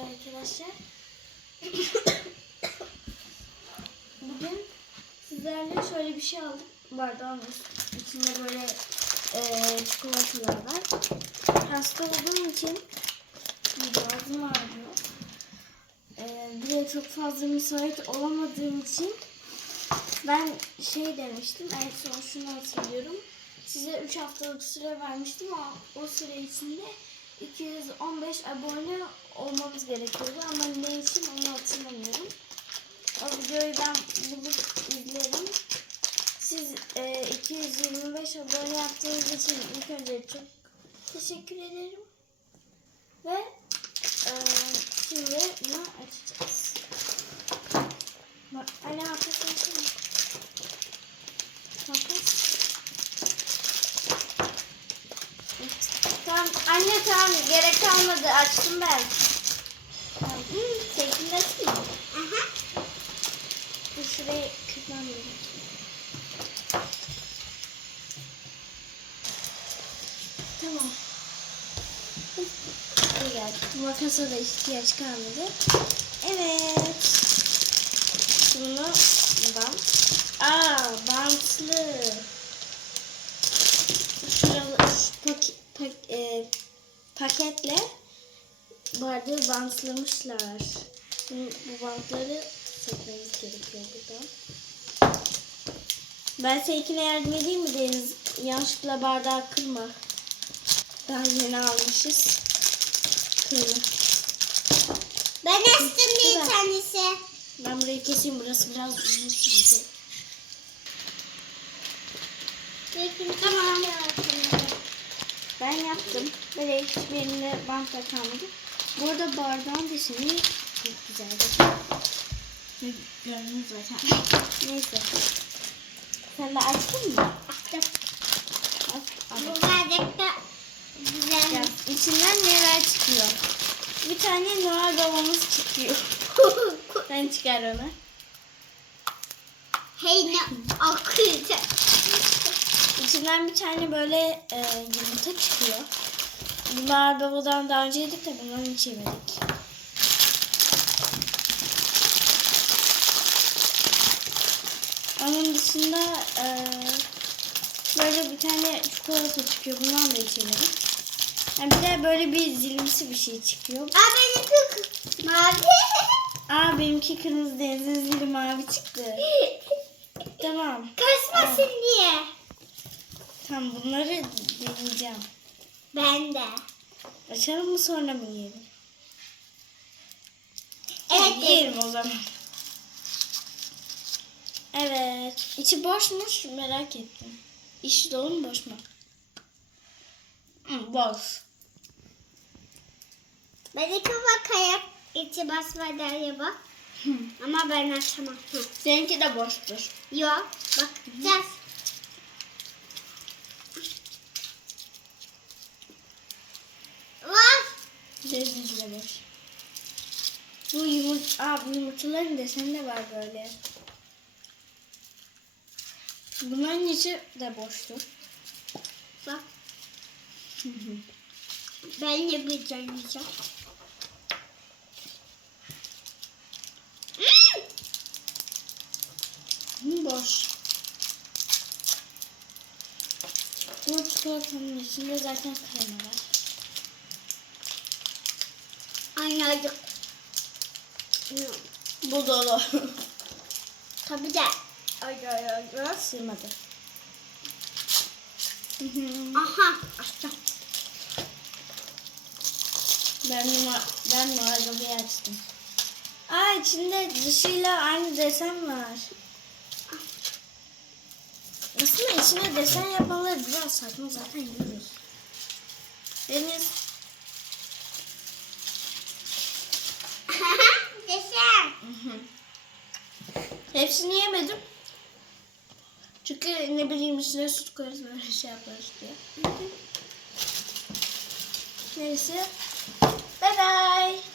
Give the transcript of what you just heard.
arkadaşlar. Bugün sizlerle şöyle bir şey aldık. Bardağın üst- içinde böyle eee çikolatalar var. Hasta olduğum için boğazım ağrıyor. Eee bir de çok fazla müsait olamadığım için ben şey demiştim. En son şunu hatırlıyorum. Size 3 haftalık süre vermiştim ama o süre içinde 215 abone olmamız gerekiyordu ama ne için onu hatırlamıyorum. O videoyu ben bulup izlerim. Siz e, 225 abone yaptığınız için ilk önce çok teşekkür ederim. Ve e, şimdi bunu açacağız. Bak, anne anne tamam gerek kalmadı açtım ben. Açayım mı? Aha. Dur şurayı kırmam. Tamam. İyi. Makasa da ihtiyaç kalmadı. Evet. Bunu bant. Paketle bardağı bantlamışlar. Şimdi bu bantları sökmemiz gerekiyor buradan. Ben seninkine yardım edeyim mi Deniz? Yanlışlıkla bardağı kırma. Daha yeni almışız. Kırma. Ben açtım bir tanesi. Ben burayı keseyim. Burası biraz uzun sürecek. Tamam. Ben yaptım. Böyle hiçbirinde bant da kalmadı. Bu arada bardağın dışını çok güzeldi. Gördünüz zaten. Neyse. Sen de açtın mı? Açtım. Aç, aç. Bu bardakta güzel. Ya, içinden neler çıkıyor? Bir tane Noel babamız çıkıyor. Sen çıkar onu. hey ne akıllı. İçinden bir tane böyle e, yumurta çıkıyor. Noel babadan daha önce yedik de bundan hiç yemedik. Onun dışında e, böyle bir tane çikolata çıkıyor. Bundan da hiç yemedik. Yani bir de böyle bir zilimsi bir şey çıkıyor. Aa benimki mavi. Aa benimki kırmızı denizin zili mavi çıktı. Tamam. Kaçmasın diye. Tamam bunları deneyeceğim. Ben de. Açalım mı sonra mı yiyelim? Evet. Yiyelim o zaman. Evet. İçi boşmuş merak ettim. İçi dolu mu boş mu? Hı, boş. Benimki bakayım. İçi basmadan bak. Ama ben açamam. Hı. Seninki de boştur. Yok. Bakacağız. Var. De boş. Bu yumurta, aa, bu yumurtaların deseni de var böyle. Bunların içi de boştur. Bak. Ben de bir deneyeceğim. Boş. Bu çikolatanın içinde zaten krema var. Anladık. Bu dolu. Tabii de. ay ay ay sığmadı. Aha. Açtım. ben ben Baba'yı açtım. Aa içinde dışıyla aynı desen var. Aslında içine desen yapmaları biraz saçma zaten yiyoruz. Deniz Desen. Hepsini yemedim. Çünkü ne bileyim içine süt koyarız böyle şey yaparız diye. Neyse. Bye bye.